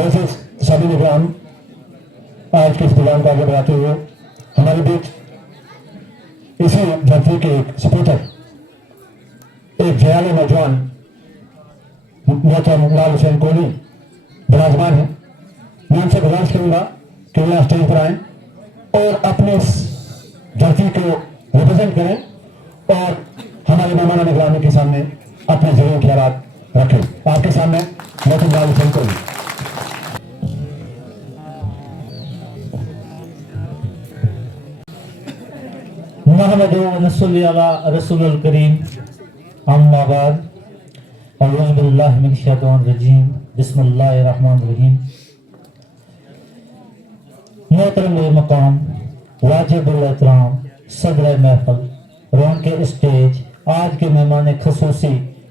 वैसे सभी निगरान आज के इस प्रोग्राम को आगे बढ़ाते हुए हमारे बीच इसी धरती के एक सपूतर, एक जयालु नौजवान मोहतरम लाल हुसैन कोहली विराजमान है। मैं उनसे गुजारिश करूंगा कि वो स्टेज पर आए और अपने इस धरती को रिप्रेजेंट करें और हमारे मेहमान निगरानी के सामने अपने जरूरी ख्यालात रखें। आपके सामने मोहतरम लाल हुसैन कोहली। मुहम्मदु नस्सल्ली अला रसूलिल करीम, अम्मा बाद, अऊज़ु बिल्लाहि मिनश शैतानिर रजीम, बिस्मिल्लाहिर रहमानिर रहीम। मोहतरम मकाम, वाजिबुल एहतराम सदर महफिल, रौन के स्टेज, आज के मेहमान खसूसी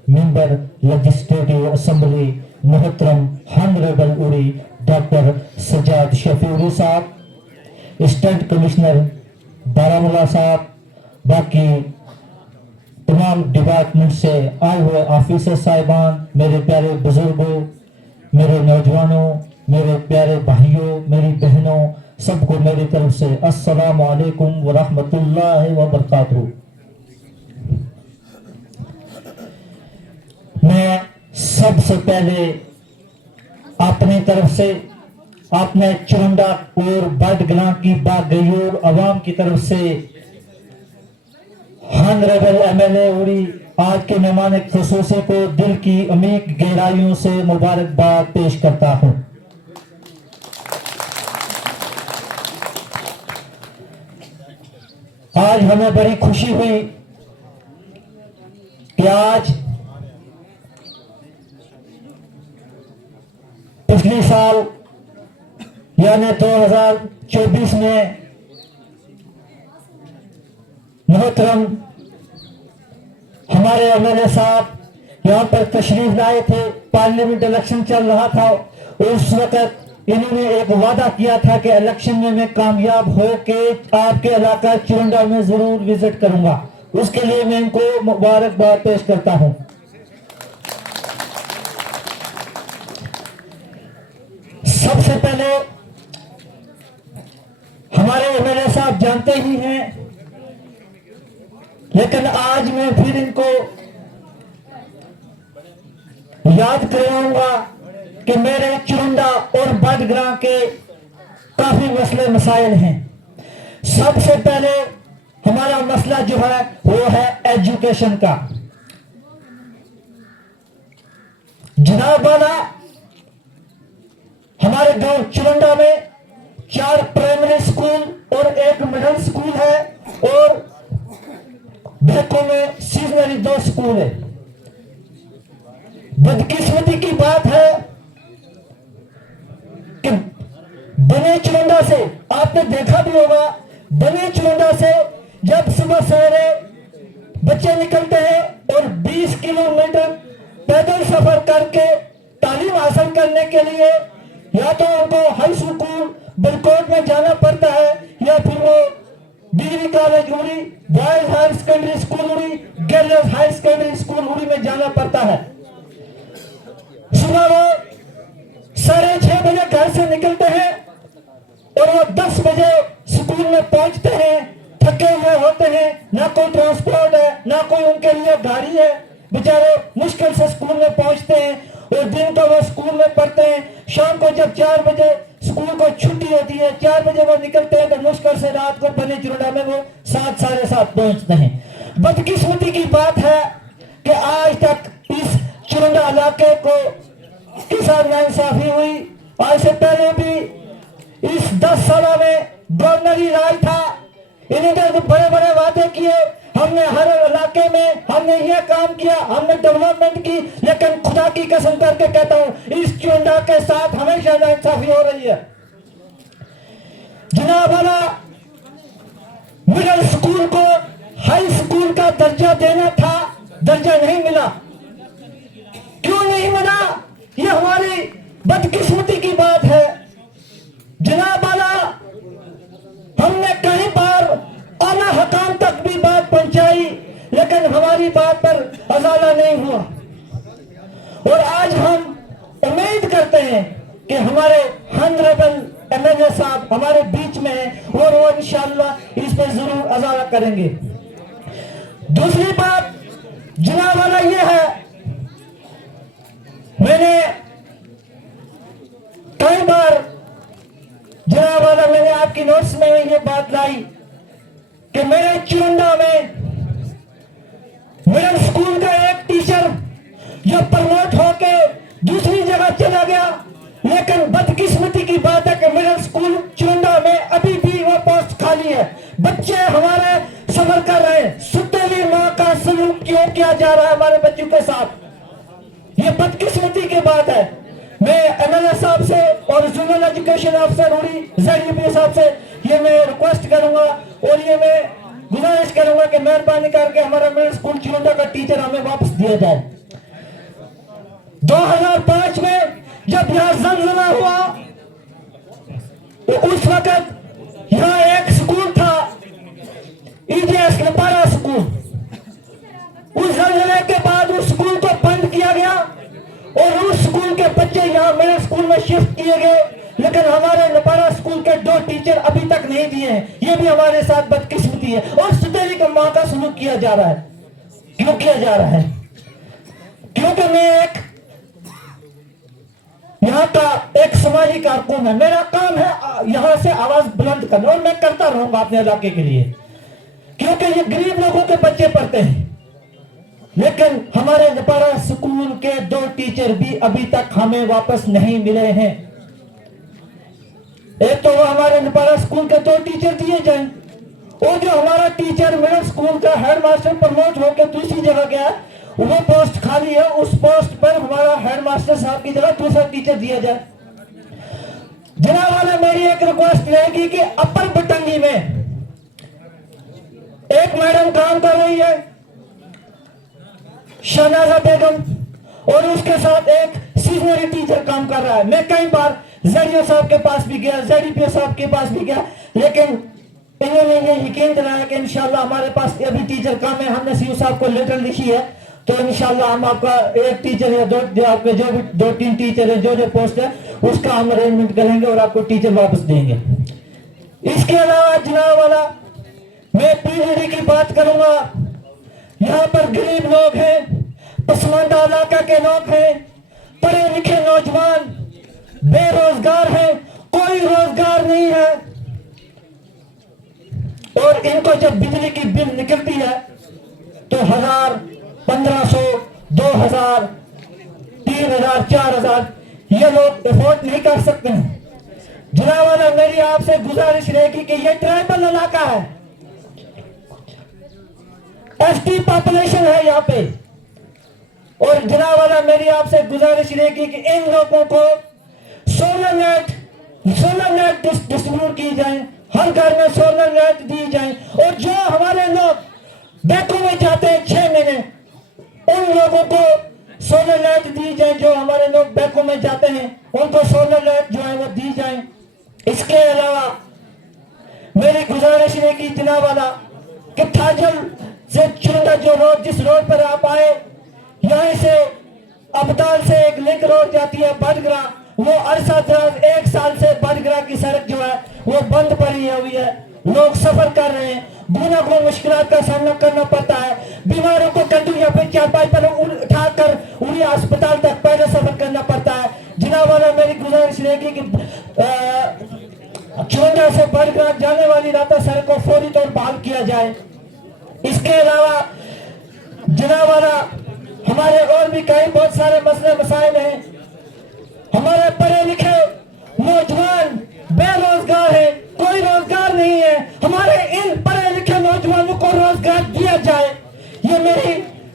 मेंबर लेजिस्लेटिव असेंबली मोहतरम हॉनरेबल उड़ी डॉक्टर सजाद शफी साहब, स्टेट कमिश्नर बारामूला साहब, बाकी तमाम डिपार्टमेंट से आए हुए ऑफिसर साहिबान, मेरे प्यारे बुजुर्गों, मेरे नौजवानों, मेरे प्यारे भाइयों, मेरी बहनों, सबको मेरी तरफ से अस्सलामु अलैकुम व रहमतुल्लाहि व बरकातहू। मैं सबसे पहले अपनी तरफ से, अपने चुरंडा और बडगलां की बागयोर अवाम की तरफ से हॉनरेबल एमएलए उड़ी आज के मेहमान खसूसी को दिल की अमीर गहराइयों से मुबारकबाद पेश करता हूं। आज हमें बड़ी खुशी हुई कि आज पिछले साल यानी 2024 में मोहतरम हमारे एमएलए साहब यहाँ पर तशरीफ लाए थे। पार्लियामेंट इलेक्शन चल रहा था। उस वक्त इन्होंने एक वादा किया था कि इलेक्शन में मैं कामयाब होके आपके इलाका चुरंडा में जरूर विजिट करूंगा। उसके लिए मैं इनको मुबारकबाद पेश करता हूं। सबसे पहले हमारे एमएलए साहब जानते ही हैं, लेकिन आज मैं फिर इनको याद कराऊंगा कि मेरे चुरंडा और बडगलां के काफी मसले मसाइल हैं। सबसे पहले हमारा मसला जो है वो है एजुकेशन का। जनाब वाला, हमारे गांव चुरंडा में 4 प्राइमरी स्कूल और 1 मिडिल स्कूल है और बेको में सीजनरी 2 स्कूल है। बदकिस्मती की बात है कि बने चुरंडा से, आपने देखा भी होगा, बने चुरंडा से जब सुबह सवेरे बच्चे निकलते हैं और 20 किलोमीटर पैदल सफर करके तालीम हासिल करने के लिए या तो उनको हाई स्कूल बलकोट में जाना पड़ता है या फिर वो डिग्री कॉलेज उड़ी, बॉयज हायर सेकेंडरी स्कूल उड़ी, गर्ल्स हायर सेकेंडरी स्कूल उड़ी में जाना पड़ता है। सुबह वो 6:30 बजे घर से निकलते हैं और वो 10 बजे स्कूल में पहुंचते हैं। थके हुए होते हैं, ना कोई ट्रांसपोर्ट है, ना कोई उनके लिए गाड़ी है। बेचारे मुश्किल से स्कूल में पहुंचते हैं और दिन को वो स्कूल में पढ़ते हैं। शाम को जब 4 बजे स्कूल को छुट्टी होती है, 4 बजे वो निकलते हैं, तो मुश्किल से रात को बने चुरंडा में वो 7 साढ़े 7 पहुंचते हैं। बदकिस्मती की बात है कि आज तक इस चुरंडा इलाके को किसान नाइंसाफी हुई। आज से पहले भी इस 10 सालों में गवर्नर ही राज था। इन्होंने तो बड़े बड़े वादे किए, हमने हर इलाके में हमने ये काम किया, हमने डेवलपमेंट की, लेकिन खुदा की कसम करके कहता हूं इस चुरंडा के साथ हमेशा नाइंसाफी हो रही है। जनाब वाला, मिडिल स्कूल को हाई स्कूल का दर्जा देना था, दर्जा नहीं मिला। क्यों नहीं मिला? ये हमारी बदकिस्मती की बात है। जनाब वाला, हमने कई बार आला हकाम तक भी बात पहुंचाई, लेकिन हमारी बात पर अजाला नहीं हुआ। और आज हम उम्मीद करते हैं कि हमारे हॉनरेबल एमएलए साहब हमारे बीच में है और वो इंशाअल्लाह इस पर जरूर अज़ारा करेंगे। दूसरी बात जनाब वाला ये है, मैंने कई बार जनाब वाला मैंने आपकी नोट्स में ये बात लाई कि मेरे चुरंदा में मिडिल स्कूल का एक टीचर जो प्रमोट होके दूसरी जगह चला गया, लेकिन बदकिस्मती की बात है कि मिडिल स्कूल चुरंदा में अभी भी वो पोस्ट खाली है। बच्चे हमारे सफर कर रहे हैं। सुतेली माँ का सलूक क्यों किया जा रहा है हमारे बच्चों के साथ, ये बदकिस्मती की बात है। मैं एमएलए साहब से और जोनल एजुकेशन ऑफिसर उड़ी ZUP साहब से ये मैं रिक्वेस्ट करूंगा और ये मैं गुजारिश करूंगा कि मेहरबानी करके हमारा मिडिल स्कूल चुरंदा का टीचर हमें वापस दिया जाए। 2005 में जब यहाँ जलजला हुआ तो उस वक्त यहाँ एक स्कूल था, EJS नेपारा स्कूल। उस जलजले के बाद उस स्कूल को बंद किया गया और उस स्कूल के बच्चे यहाँ मिडिल स्कूल में शिफ्ट किए गए, लेकिन हमारे नेपारा स्कूल के 2 टीचर अभी तक नहीं दिए हैं। ये भी हमारे साथ बदकिस्मती है और सुतेली का माँ का सलूक किया जा रहा है। क्यों किया जा रहा है? क्योंकि मैं एक यहाँ का एक समाजी कारकुन है, मेरा काम है यहाँ से आवाज बुलंद करना और मैं करता रहूंगा अपने इलाके के लिए, क्योंकि ये गरीब लोगों के बच्चे पढ़ते हैं। लेकिन हमारे नेपारा स्कूल के 2 टीचर भी अभी तक हमें वापस नहीं मिले हैं। एक तो वो हमारे नेपारा स्कूल के 2 टीचर दिए जाएं और जो हमारा टीचर मिडिल स्कूल का हेडमास्टर प्रमोट होकर दूसरी जगह गया, वो पोस्ट खाली है, उस पोस्ट पर हमारा हेडमास्टर साहब की जगह दूसरा टीचर दिया जाए। जनाब वाला मेरी एक रिक्वेस्ट रहेगी कि अपर बटंगी में एक मैडम काम कर रही है, शहनाजा बेगम, और उसके साथ एक सीनियर टीचर काम कर रहा है। मैं कई बार ZDO साहब के पास भी गया, ZDPO साहब के पास भी गया, लेकिन इन्होंने ये यकीन दिलाया कि इंशाल्लाह हमारे पास अभी टीचर कम है। हमने सीओ साहब को लेटर लिखी है, तो इंशाल्लाह हम आपका एक टीचर या 2 आपके जो भी 2-3 टीचर है जो पोस्ट है उसका हम अरेंजमेंट करेंगे और आपको टीचर वापस देंगे। इसके अलावा जनाब वाला मैं PGD की बात करूंगा। यहाँ पर गरीब लोग हैं, पसमानदा इलाका के लोग हैं, पढ़े लिखे नौजवान बेरोजगार हैं, कोई रोजगार नहीं है और इनको जब बिजली की बिल निकलती है तो 1000, 1500, 2000, 3000, 4000 ये लोग अफोर्ड नहीं कर सकते हैं। जनाब वाला मेरी आपसे गुजारिश रहेगी कि ये ट्राइबल इलाका है, ST पॉपुलेशन है यहाँ पे, और जनाब वाला मेरी आपसे गुजारिश रहेगी कि इन लोगों को सोलर नेट डिस्ट्रीब्यूट की जाए, हर घर में सोलर नेट दी जाए, और जो हमारे लोग बैंकों में जाते हैं 6 महीने, उन लोगों को सोलर नेट दी जाए। जो हमारे लोग बैंकों में जाते हैं उनको सोलर नेट जो है वो दी जाए। इसके अलावा मेरी गुजारिश रहेगी जनाब वाला कि थाजल से चुरंदा जो रोड, जिस रोड पर आप आए, यहाँ से अबदाल से एक लिंक रोड जाती है बडगरा, वो अरसा दराज 1 साल से बडगरा की सड़क जो है वो बंद पड़ी हुई है। लोग सफर कर रहे हैं, गुना को मुश्किलात का सामना करना पड़ता है। बीमारों को कंधों या फिर चारपाई पर उठाकर उन्हें अस्पताल तक पैदल सफर करना पड़ता है। जनाब वाला मेरी गुजारिश रहेगी कि चुरंदा से बडगरा जाने वाली रास्ता सड़क को फौरी तौर पर बहाल किया जाए। इसके अलावा जनाब वाला हमारे और भी कई बहुत सारे मसले मसाइल हैं। हमारे पढ़े लिखे नौजवान बेरोजगार हैं, कोई रोजगार नहीं है। हमारे इन पढ़े लिखे नौजवानों को रोजगार दिया जाए। ये मेरी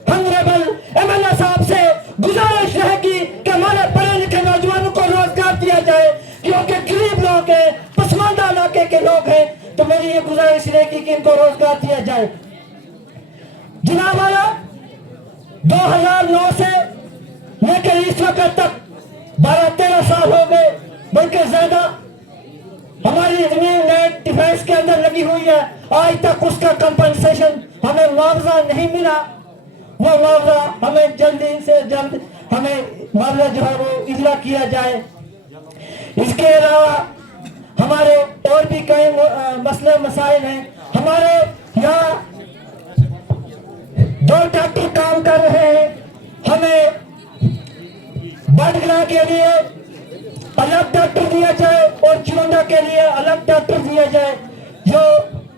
ऑनरेबल MLA साहब से गुजारिश रहेगी कि हमारे पढ़े लिखे नौजवानों को रोजगार दिया जाए, क्योंकि गरीब लोग हैं, पसमानदा इलाके के लोग हैं। तो मेरी ये गुजारिश रहेगी कि इनको रोजगार दिया जाए। जनाब वाला 2009 से लेकर इस वक्त तक 12-13 साल हो गए, बल्कि ज्यादा हमारी जमीन नेट डिफेंस के अंदर लगी हुई है। आज तक उसका कंपनसेशन हमें मुआवजा नहीं मिला। वो मुआवजा हमें जल्दी से जल्द हमें मुआवजा जो है वो इजरा किया जाए। इसके अलावा हमारे और भी कई मसले मसाइल हैं। हमारे यहाँ 2 डॉक्टर काम कर रहे हैं। हमें बडगला के लिए अलग डॉक्टर दिया जाए और चुरंदा के लिए अलग डॉक्टर दिया जाए, जो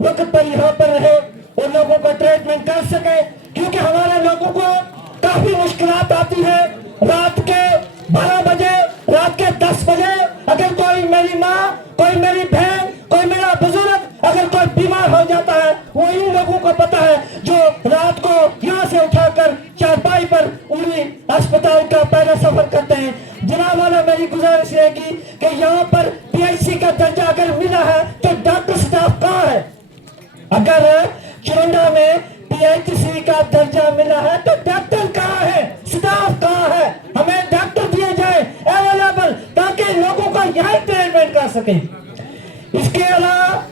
वक्त पर यहाँ पर रहे और लोगों का ट्रीटमेंट कर सके, क्योंकि हमारे लोगों को काफी मुश्किलात आती है। रात के 12 बजे, रात के 10 बजे अगर कोई मेरी माँ, कोई मेरी बहन, कोई मेरा बुजुर्ग अगर कोई बीमार हो जाता है, वो इन लोगों को पता है जो रात को यहाँ से उठाकर चारपाई पर उड़ी अस्पताल का पहला सफर करते हैं। जनाब वाला, मेरी गुजारिश रहेगी कि यहाँ पर पीएचसी का दर्जा अगर मिला है तो डॉक्टर स्टाफ कहाँ है? अगर चुरंदा में पीएचसी का दर्जा मिला है तो डॉक्टर कहाँ है? स्टाफ कहाँ है? हमें डॉक्टर दिए जाए अवेलेबल, ताकि लोगों का यहाँ ट्रीटमेंट कर सके। इसके अलावा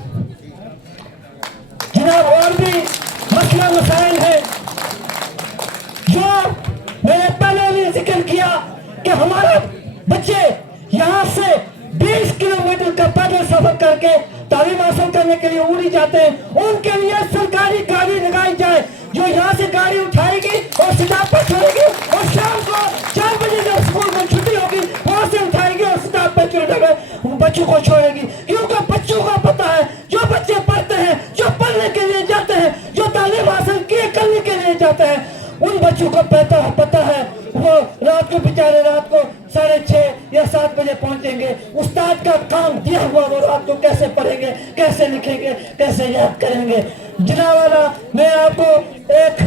जनाब और भी मसला मसाइल है जो मैंने पहले भी जिक्र किया कि हमारे बच्चे यहाँ से 20 किलोमीटर का पैदल सफर करके तालीम हासिल करने के लिए उड़ी जाते हैं। उनके लिए सरकारी गाड़ी लगाई जाए जो यहाँ से गाड़ी उठाएगी और सीधा पर छोड़ेगी और शाम को 4 बजे जब स्कूल में छुट्टी होगी वहां से उठाएगी और सीधा पर छोड़ेगी, बच्चों को छोड़ेगी। क्योंकि बच्चों को पता है, जो बच्चे पढ़ते हैं, जो पढ़ने के लिए जाते हैं, जो तालीम हासिल करने के लिए जाते हैं, उन बच्चों को पता है वो रात को बेचारे रात को 6:30 या 7 बजे पहुंचेंगे। उस्ताद का काम दिया हुआ वो रात को कैसे पढ़ेंगे, कैसे लिखेंगे, कैसे याद करेंगे। जनाब वाला, मैं आपको एक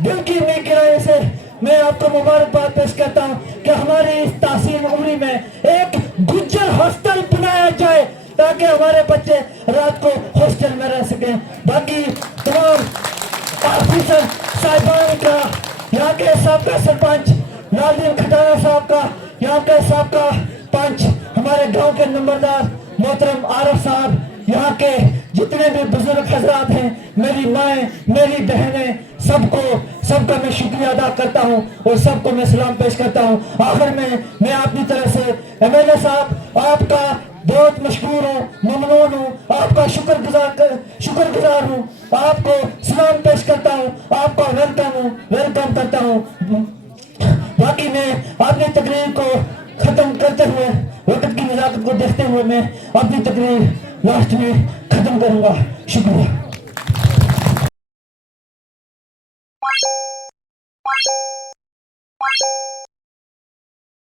दिल की नेक किराए से मैं आपको मुबारकबाद पेश करता हूँ कि हमारी इस तहसील उमरी में एक गुज्जर हॉस्टल बनाया जाए ताकि हमारे बच्चे रात को हॉस्टल में रह सकें। बाकी तमाम ऑफिसर साहिबान का, यहाँ के साबका सरपंच नाज़िम खटाना साहब का, यहाँ के साबका पंच, हमारे गांव के नंबरदार मोहतरम आरफ साहब, यहाँ के जितने भी बुजुर्ग हजरात हैं, मेरी माएँ, मेरी बहनें, सबका मैं शुक्रिया अदा करता हूँ और सबको मैं सलाम पेश करता हूँ। आखिर में मैं अपनी तरफ से एमएलए साहब आपका बहुत मशहूर हूँ, ममनून हूँ, आपका शुक्रगुजार हूँ, आपको सलाम पेश करता हूँ, आपका वेलकम करता हूँ। बाकी मैं अपनी तकरीर को खत्म करते हुए, वक्त की नज़ाकत को देखते हुए मैं अपनी तकरीर लास्ट में खत्म करूँगा। शुक्रिया।